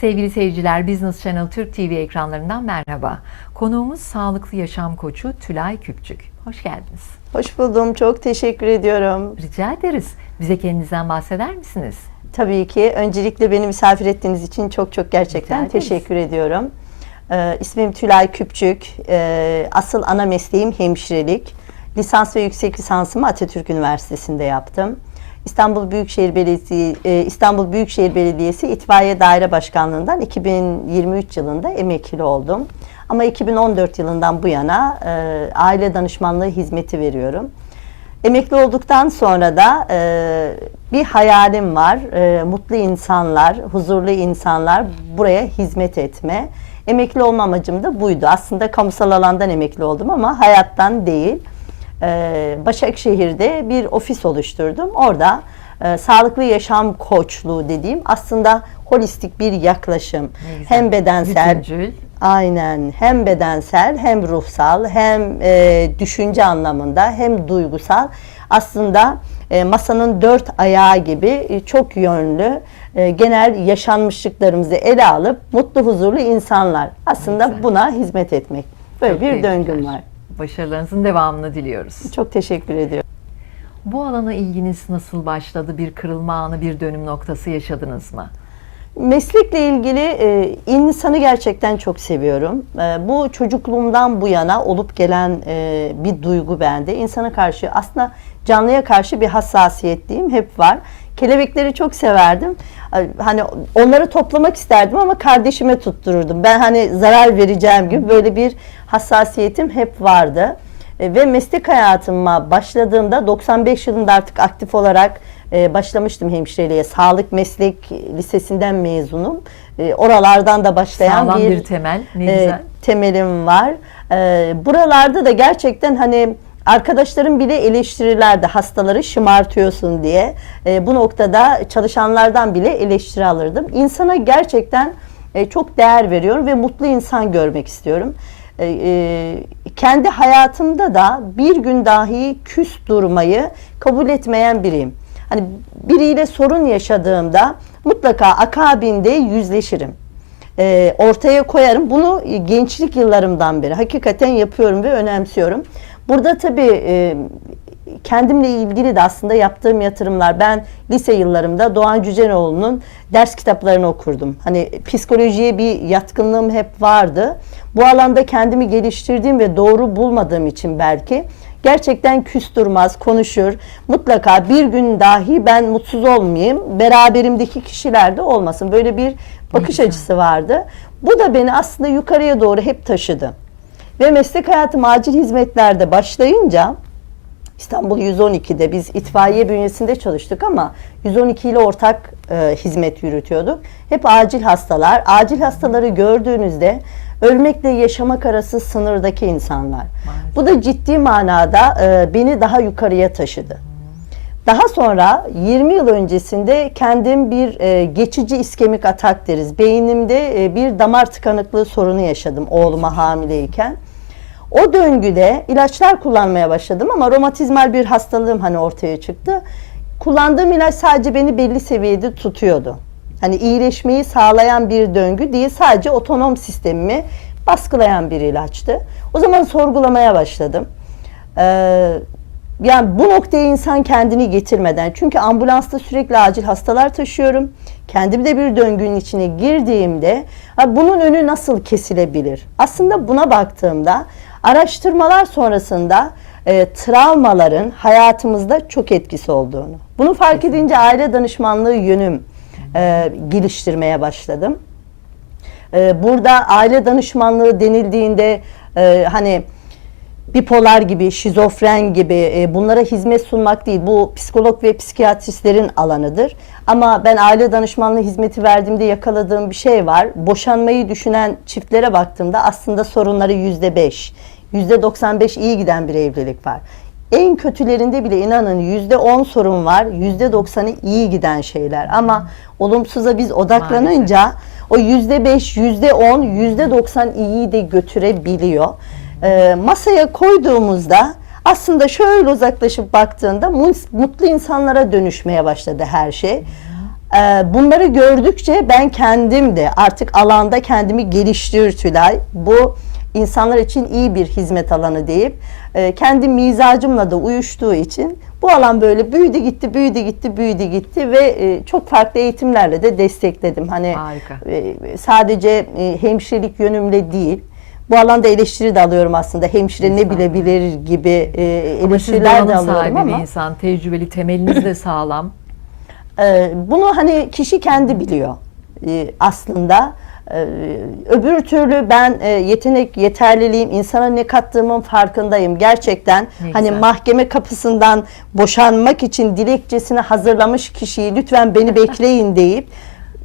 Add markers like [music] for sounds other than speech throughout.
Sevgili seyirciler, Business Channel Türk TV ekranlarından merhaba. Konuğumuz sağlıklı yaşam koçu Tülay Küpçük. Hoş geldiniz. Hoş buldum. Çok teşekkür ediyorum. Rica ederiz. Bize kendinizden bahseder misiniz? Tabii ki. Öncelikle beni misafir ettiğiniz için çok çok gerçekten teşekkür ediyorum. Ee, ismim Tülay Küpçük. Ee, asıl ana mesleğim hemşirelik. Lisans ve yüksek lisansımı Atatürk Üniversitesi'nde yaptım. İstanbul Büyükşehir Belediyesi e, İstanbul Büyükşehir Belediyesi İtfaiye Daire Başkanlığından 2023 yılında emekli oldum. Ama 2014 yılından bu yana e, aile danışmanlığı hizmeti veriyorum. Emekli olduktan sonra da e, bir hayalim var. E, mutlu insanlar, huzurlu insanlar buraya hizmet etme. Emekli olma amacım da buydu. Aslında kamusal alandan emekli oldum ama hayattan değil. E, Başakşehir'de bir ofis oluşturdum. Orada e, sağlıklı yaşam koçluğu dediğim aslında holistik bir yaklaşım. Hem bedensel, Bütüncül. Aynen hem bedensel hem ruhsal hem e, düşünce anlamında hem duygusal aslında e, masanın dört ayağı gibi e, çok yönlü e, genel yaşanmışlıklarımızı ele alıp mutlu huzurlu insanlar aslında Güzel. buna hizmet etmek. Böyle Çok bir döngüm var. Başarılarınızın devamını diliyoruz. Çok teşekkür ediyorum. Bu alana ilginiz nasıl başladı? Bir kırılma anı, bir dönüm noktası yaşadınız mı? Meslekle ilgili e, insanı gerçekten çok seviyorum. E, bu çocukluğumdan bu yana olup gelen e, bir duygu bende. İnsana karşı aslında canlıya karşı bir hassasiyetliyim hep var. Kelebekleri çok severdim. Hani onları toplamak isterdim ama kardeşime tuttururdum. Ben hani zarar vereceğim gibi böyle bir hassasiyetim hep vardı. E, Ve meslek hayatıma başladığımda 95 yılında artık aktif olarak e, başlamıştım hemşireliğe. Sağlık Meslek Lisesi'nden mezunum. E, oralardan da başlayan Sağlam bir, bir, temel. Ne e, güzel. temelim var. E, buralarda da gerçekten hani arkadaşlarım bile eleştirirlerdi hastaları şımartıyorsun diye. E, bu noktada çalışanlardan bile eleştiri alırdım. İnsana gerçekten e, çok değer veriyorum ve mutlu insan görmek istiyorum. E, e, kendi hayatımda da bir gün dahi küs durmayı kabul etmeyen biriyim. Hani biriyle sorun yaşadığımda mutlaka akabinde yüzleşirim e, ortaya koyarım. Bunu gençlik yıllarımdan beri hakikaten yapıyorum ve önemsiyorum. Burada tabii e, kendimle ilgili de aslında yaptığım yatırımlar. Ben lise yıllarımda Doğan Cücenoğlu'nun ders kitaplarını okurdum. Hani psikolojiye bir yatkınlığım hep vardı. Bu alanda kendimi geliştirdiğim ve doğru bulmadığım için belki gerçekten küs durmaz, konuşur. Mutlaka bir gün dahi ben mutsuz olmayayım, beraberimdeki kişiler de olmasın. Böyle bir bakış açısı vardı. Bu da beni aslında yukarıya doğru hep taşıdı. Ve meslek hayatım acil hizmetlerde başlayınca İstanbul 112'de biz itfaiye bünyesinde çalıştık ama 112 ile ortak e, hizmet yürütüyorduk. Hep acil hastalar. Acil hastaları gördüğünüzde ölmekle yaşamak arası sınırdaki insanlar. Maalesef. Bu da ciddi manada e, beni daha yukarıya taşıdı. Daha sonra 20 yıl öncesinde kendim bir e, geçici iskemik atak deriz. Beynimde e, bir damar tıkanıklığı sorunu yaşadım oğluma hamileyken. O döngüde ilaçlar kullanmaya başladım ama romatizmal bir hastalığım hani ortaya çıktı. Kullandığım ilaç sadece beni belli seviyede tutuyordu. Hani iyileşmeyi sağlayan bir döngü değil sadece otonom sistemimi baskılayan bir ilaçtı. O zaman sorgulamaya başladım. Ee, yani bu noktaya insan kendini getirmeden çünkü ambulansta sürekli acil hastalar taşıyorum. Kendim de bir döngünün içine girdiğimde bunun önü nasıl kesilebilir? Aslında buna baktığımda araştırmalar sonrasında e, travmaların hayatımızda çok etkisi olduğunu. Bunu fark edince aile danışmanlığı yönüm e, geliştirmeye başladım. E, burada aile danışmanlığı denildiğinde e, hani bipolar gibi, şizofren gibi e, bunlara hizmet sunmak değil. Bu psikolog ve psikiyatristlerin alanıdır. Ama ben aile danışmanlığı hizmeti verdiğimde yakaladığım bir şey var. Boşanmayı düşünen çiftlere baktığımda aslında sorunları yüzde beş, yüzde 95 iyi giden bir evlilik var. En kötülerinde bile inanın yüzde 10 sorun var, yüzde 90'ı iyi giden şeyler. Ama olumsuza biz odaklanınca o yüzde 5, yüzde 10, yüzde 90 iyiyi de götürebiliyor. Ee, masaya koyduğumuzda aslında şöyle uzaklaşıp baktığında mu- mutlu insanlara dönüşmeye başladı her şey. Ee, bunları gördükçe ben kendim de artık alanda kendimi geliştirir Tülay. Bu insanlar için iyi bir hizmet alanı deyip e, kendi mizacımla da uyuştuğu için bu alan böyle büyüdü gitti, büyüdü gitti, büyüdü gitti ve e, çok farklı eğitimlerle de destekledim. Hani Harika. e, sadece e, hemşirelik yönümle değil. Bu alanda eleştiri de alıyorum aslında. Hemşire ne bilebilir gibi e, Ama eleştiriler de alıyorum sahibi bir ama insan, tecrübeli, temeliniz de [clears throat] sağlam. e, bunu hani kişi kendi biliyor e, aslında. E, öbür türlü ben e, yetenek, yeterliliğim, insana ne kattığımın farkındayım. Gerçekten Ne hani güzel. mahkeme kapısından boşanmak için dilekçesini hazırlamış kişiyi lütfen beni [laughs] bekleyin deyip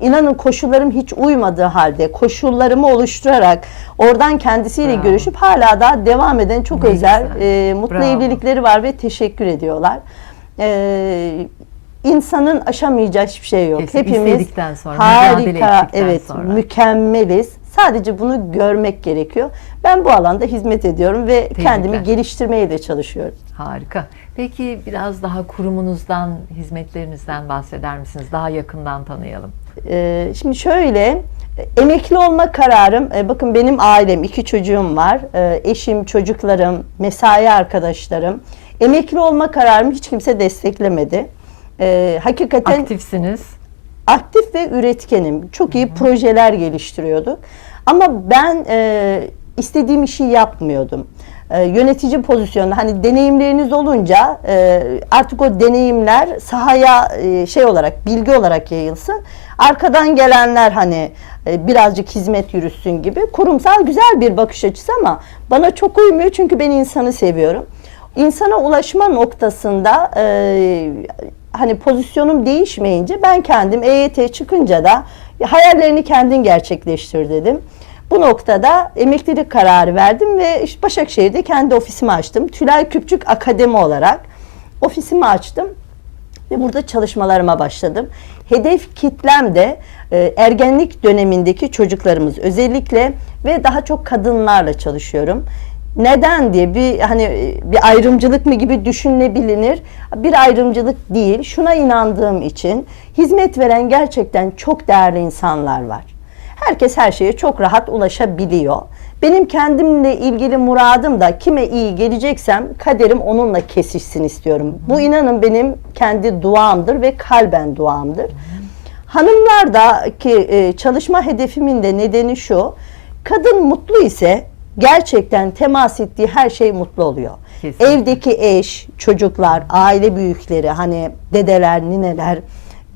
inanın koşullarım hiç uymadığı halde koşullarımı oluşturarak oradan kendisiyle Bravo. görüşüp hala da devam eden çok Ne özel güzel. e, mutlu Bravo. evlilikleri var ve teşekkür ediyorlar. E, insanın aşamayacağı hiçbir şey yok. Kesin, Hepimiz sonra, harika, evet, sonra. mükemmeliz. Sadece bunu görmek gerekiyor. Ben bu alanda hizmet ediyorum ve kendimi geliştirmeye de çalışıyorum. Harika. Peki biraz daha kurumunuzdan, hizmetlerinizden bahseder misiniz? Daha yakından tanıyalım. Ee, şimdi şöyle emekli olma kararım e, bakın benim ailem iki çocuğum var Ee, eşim çocuklarım mesai arkadaşlarım emekli olma kararımı hiç kimse desteklemedi Ee, hakikaten Aktifsiniz. aktif ve üretkenim. Çok iyi projeler geliştiriyorduk. Ama ben e, istediğim işi yapmıyordum. E, yönetici pozisyonunda hani deneyimleriniz olunca e, artık o deneyimler sahaya e, şey olarak bilgi olarak yayılsın. Arkadan gelenler hani e, birazcık hizmet yürüsün gibi kurumsal güzel bir bakış açısı ama bana çok uymuyor çünkü ben insanı seviyorum. İnsana ulaşma noktasında e, hani pozisyonum değişmeyince ben kendim EYT çıkınca da hayallerini kendin gerçekleştir dedim. Bu noktada emeklilik kararı verdim ve işte Başakşehir'de kendi ofisimi açtım. Tülay Küpçük Akademi olarak ofisimi açtım ve burada çalışmalarıma başladım. Hedef kitlem de e, ergenlik dönemindeki çocuklarımız özellikle ve daha çok kadınlarla çalışıyorum. Neden diye bir hani bir ayrımcılık mı gibi düşünülebilir. Bir ayrımcılık değil. Şuna inandığım için hizmet veren gerçekten çok değerli insanlar var. Herkes her şeye çok rahat ulaşabiliyor. Benim kendimle ilgili muradım da kime iyi geleceksem kaderim onunla kesişsin istiyorum. Bu inanın benim kendi duamdır ve kalben duamdır. Hanımlardaki e, çalışma hedefimin de nedeni şu. Kadın mutlu ise gerçekten temas ettiği her şey mutlu oluyor. Kesinlikle. Evdeki eş, çocuklar, aile büyükleri, hani dedeler, nineler,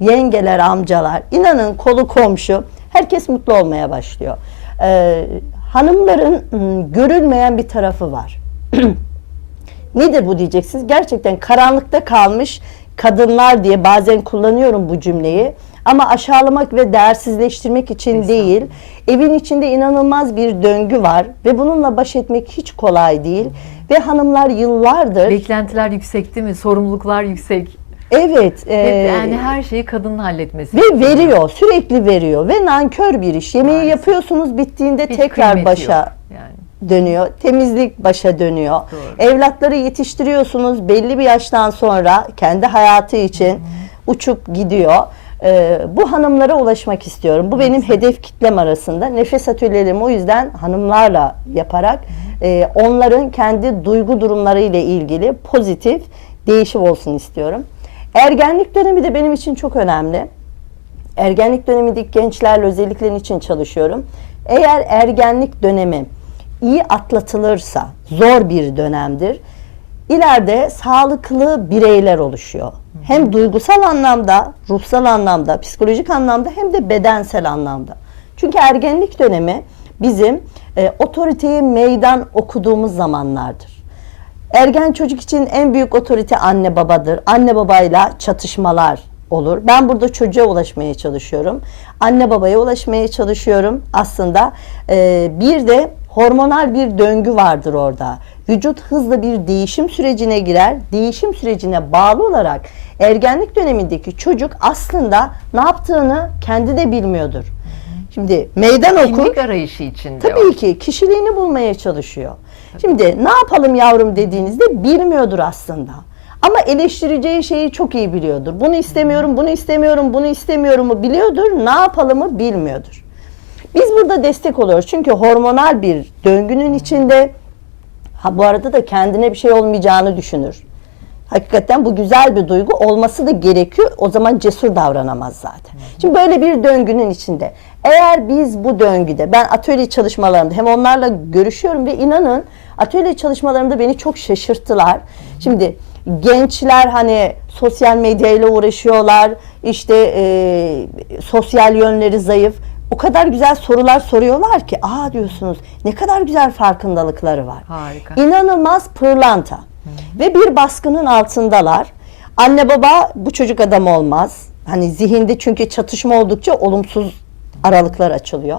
yengeler, amcalar, inanın kolu komşu, herkes mutlu olmaya başlıyor. Ee, hanımların ım, görülmeyen bir tarafı var. [clears throat] Nedir bu diyeceksiniz? Gerçekten karanlıkta kalmış kadınlar diye bazen kullanıyorum bu cümleyi. Ama aşağılamak ve değersizleştirmek için değil. Evin içinde inanılmaz bir döngü var ve bununla baş etmek hiç kolay değil. Ve hanımlar yıllardır Beklentiler yüksek değil mi? Sorumluluklar yüksek. Evet e, yani her şeyi kadının halletmesi. ve veriyor, sürekli veriyor ve nankör bir iş. Yemeği Maalesef. yapıyorsunuz bittiğinde Hiç tekrar başa yok Yani. dönüyor. Temizlik başa dönüyor. Doğru. Evlatları yetiştiriyorsunuz belli bir yaştan sonra kendi hayatı için uçup gidiyor. Ee, bu hanımlara ulaşmak istiyorum. Bu benim hedef kitlem arasında. Nefes atölyelerimi o yüzden hanımlarla yaparak e, onların kendi duygu durumları ile ilgili pozitif değişim olsun istiyorum. Ergenlik dönemi de benim için çok önemli. Ergenlik dönemindeki gençlerle özellikle için çalışıyorum. Eğer ergenlik dönemi iyi atlatılırsa zor bir dönemdir. İleride sağlıklı bireyler oluşuyor. Hem duygusal anlamda, ruhsal anlamda, psikolojik anlamda hem de bedensel anlamda. Çünkü ergenlik dönemi bizim e, otoriteye meydan okuduğumuz zamanlardır. Ergen çocuk için en büyük otorite anne babadır. Anne babayla çatışmalar olur. Ben burada çocuğa ulaşmaya çalışıyorum. Anne babaya ulaşmaya çalışıyorum. Aslında e, bir de hormonal bir döngü vardır orada. Vücut hızla bir değişim sürecine girer. Değişim sürecine bağlı olarak ergenlik dönemindeki çocuk aslında ne yaptığını kendi de bilmiyordur. Şimdi meydan okur. Kimlik arayışı içinde o. Tabii ki kişiliğini bulmaya çalışıyor. Şimdi ne yapalım yavrum dediğinizde bilmiyordur aslında. Ama eleştireceği şeyi çok iyi biliyordur. Bunu istemiyorum, bunu istemiyorum, bunu istemiyorumu biliyordur. Ne yapalımı bilmiyordur. Biz burada destek oluyoruz. Çünkü hormonal bir döngünün içinde ha bu arada da kendine bir şey olmayacağını düşünür. Hakikaten bu güzel bir duygu olması da gerekiyor. O zaman cesur davranamaz zaten. Şimdi böyle bir döngünün içinde eğer biz bu döngüde ben atölye çalışmalarımda hem onlarla görüşüyorum ve inanın atölye çalışmalarımda beni çok şaşırttılar. Şimdi gençler hani sosyal medyayla uğraşıyorlar. işte e, sosyal yönleri zayıf. O kadar güzel sorular soruyorlar ki aa diyorsunuz ne kadar güzel farkındalıkları var. Harika. İnanılmaz pırlanta. Ve bir baskının altındalar. Anne baba bu çocuk adam olmaz. Hani zihinde çünkü çatışma oldukça olumsuz aralıklar açılıyor.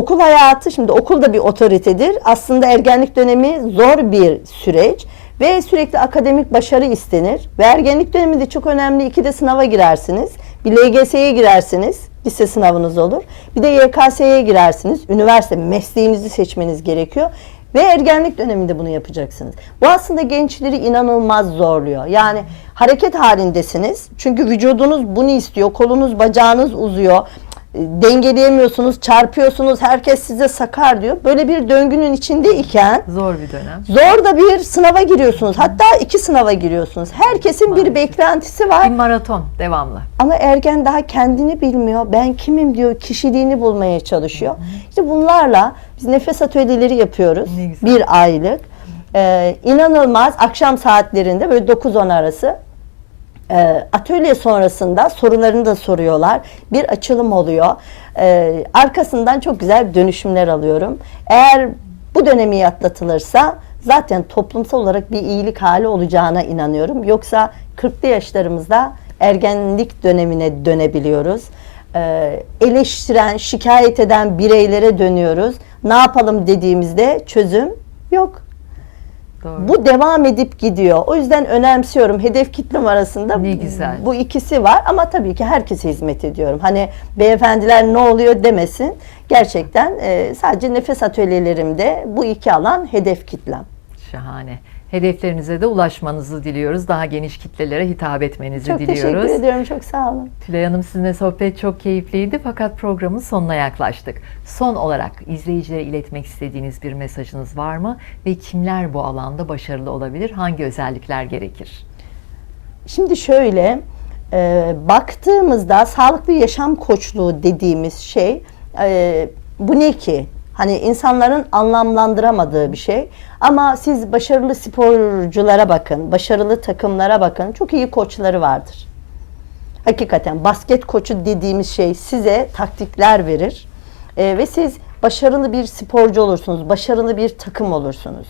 Okul hayatı şimdi okul da bir otoritedir. Aslında ergenlik dönemi zor bir süreç ve sürekli akademik başarı istenir. Ve ergenlik döneminde çok önemli iki de sınava girersiniz. Bir LGS'ye girersiniz. Lise sınavınız olur. Bir de YKS'ye girersiniz. Üniversite mesleğinizi seçmeniz gerekiyor. Ve ergenlik döneminde bunu yapacaksınız. Bu aslında gençleri inanılmaz zorluyor. Yani hareket halindesiniz. Çünkü vücudunuz bunu istiyor. Kolunuz, bacağınız uzuyor. Dengeleyemiyorsunuz, çarpıyorsunuz. Herkes size sakar diyor. Böyle bir döngünün içindeyken Zor bir dönem. zor da bir sınava giriyorsunuz. Hatta iki sınava giriyorsunuz. Herkesin bir Maalesef. beklentisi Bir var. maraton devamlı. Ama ergen daha kendini bilmiyor. Ben kimim diyor. Kişiliğini bulmaya çalışıyor. İşte bunlarla biz nefes atölyeleri yapıyoruz. Bir aylık. Ee, inanılmaz akşam saatlerinde böyle 9-10 arası e, atölye sonrasında sorularını da soruyorlar. Bir açılım oluyor. Ee, arkasından çok güzel dönüşümler alıyorum. Eğer bu dönemi atlatılırsa zaten toplumsal olarak bir iyilik hali olacağına inanıyorum. Yoksa 40'lı yaşlarımızda ergenlik dönemine dönebiliyoruz. Ee, eleştiren, şikayet eden bireylere dönüyoruz. Ne yapalım dediğimizde çözüm yok. Doğru. Bu devam edip gidiyor. O yüzden önemsiyorum. Hedef kitlem arasında Ne güzel. bu ikisi var ama tabii ki herkese hizmet ediyorum. Hani beyefendiler ne oluyor demesin. Gerçekten e, sadece nefes atölyelerimde bu iki alan hedef kitlem. Şahane. Hedeflerinize de ulaşmanızı diliyoruz. Daha geniş kitlelere hitap etmenizi Çok diliyoruz. teşekkür ediyorum. Çok sağ olun. Tülay Hanım sizinle sohbet çok keyifliydi fakat programın sonuna yaklaştık. Son olarak izleyicilere iletmek istediğiniz bir mesajınız var mı? Ve kimler bu alanda başarılı olabilir? Hangi özellikler gerekir? Şimdi şöyle e, baktığımızda sağlıklı yaşam koçluğu dediğimiz şey e, bu ne ki? Hani insanların anlamlandıramadığı bir şey. Ama siz başarılı sporculara bakın, başarılı takımlara bakın. Çok iyi koçları vardır. Hakikaten basket koçu dediğimiz şey size taktikler verir. E, ve siz başarılı bir sporcu olursunuz, başarılı bir takım olursunuz.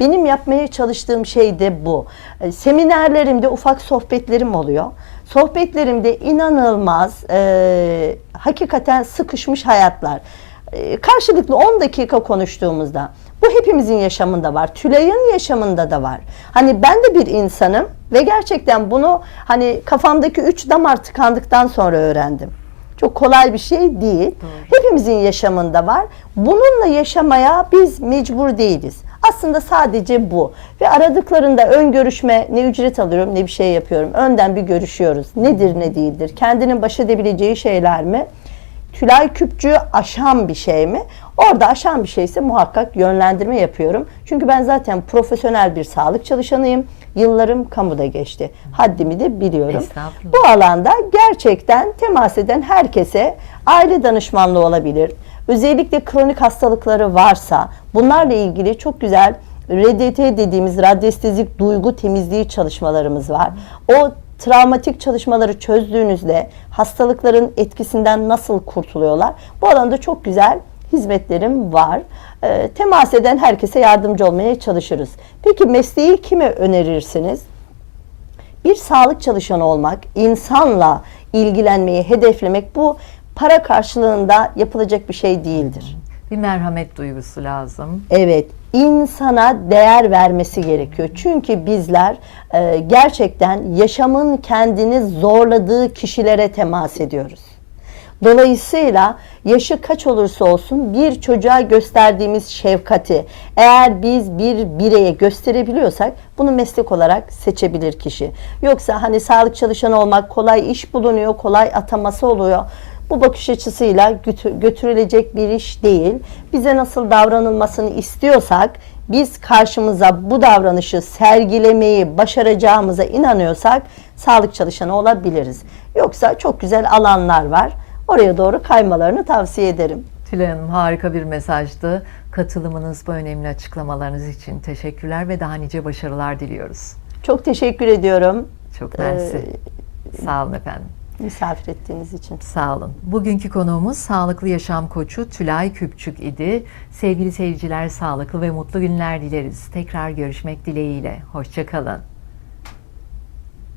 Benim yapmaya çalıştığım şey de bu. E, seminerlerimde ufak sohbetlerim oluyor. Sohbetlerimde inanılmaz, e, hakikaten sıkışmış hayatlar. E, karşılıklı 10 dakika konuştuğumuzda bu hepimizin yaşamında var. Tülay'ın yaşamında da var. Hani ben de bir insanım ve gerçekten bunu hani kafamdaki üç damar tıkandıktan sonra öğrendim. Çok kolay bir şey değil. Hepimizin yaşamında var. Bununla yaşamaya biz mecbur değiliz. Aslında sadece bu. Ve aradıklarında ön görüşme ne ücret alıyorum ne bir şey yapıyorum. Önden bir görüşüyoruz. Nedir ne değildir? Kendinin baş edebileceği şeyler mi? Tülay Küpçü'yü aşan bir şey mi? Orada aşan bir şeyse muhakkak yönlendirme yapıyorum. Çünkü ben zaten profesyonel bir sağlık çalışanıyım. Yıllarım kamuda geçti. Haddimi de biliyorum. Bu alanda gerçekten temas eden herkese aile danışmanlığı olabilir. Özellikle kronik hastalıkları varsa bunlarla ilgili çok güzel RDT dediğimiz radyestezik duygu temizliği çalışmalarımız var. O travmatik çalışmaları çözdüğünüzde hastalıkların etkisinden nasıl kurtuluyorlar? Bu alanda çok güzel hizmetlerim var. Ee, temas eden herkese yardımcı olmaya çalışırız. Peki mesleği kime önerirsiniz? bir sağlık çalışanı olmak, insanla ilgilenmeyi hedeflemek bu para karşılığında yapılacak bir şey değildir. Bir merhamet duygusu lazım. Evet, insana değer vermesi gerekiyor. Çünkü bizler e, gerçekten yaşamın kendini zorladığı kişilere temas ediyoruz. Dolayısıyla yaşı kaç olursa olsun bir çocuğa gösterdiğimiz şefkati eğer biz bir bireye gösterebiliyorsak bunu meslek olarak seçebilir kişi. Yoksa hani sağlık çalışanı olmak kolay iş bulunuyor, kolay ataması oluyor. Bu bakış açısıyla götü- götürülecek bir iş değil. Bize nasıl davranılmasını istiyorsak biz karşımıza bu davranışı sergilemeyi başaracağımıza inanıyorsak sağlık çalışanı olabiliriz. Yoksa çok güzel alanlar var. Oraya doğru kaymalarını tavsiye ederim. Tülay Hanım harika bir mesajdı. Katılımınız bu önemli açıklamalarınız için teşekkürler ve daha nice başarılar diliyoruz. Çok teşekkür ediyorum Çok mersi. Sağ olun efendim. Misafir ettiğiniz için. Sağ olun. Bugünkü konuğumuz sağlıklı yaşam koçu Tülay Küpçük idi. Sevgili seyirciler sağlıklı ve mutlu günler dileriz. Tekrar görüşmek dileğiyle. Hoşçakalın.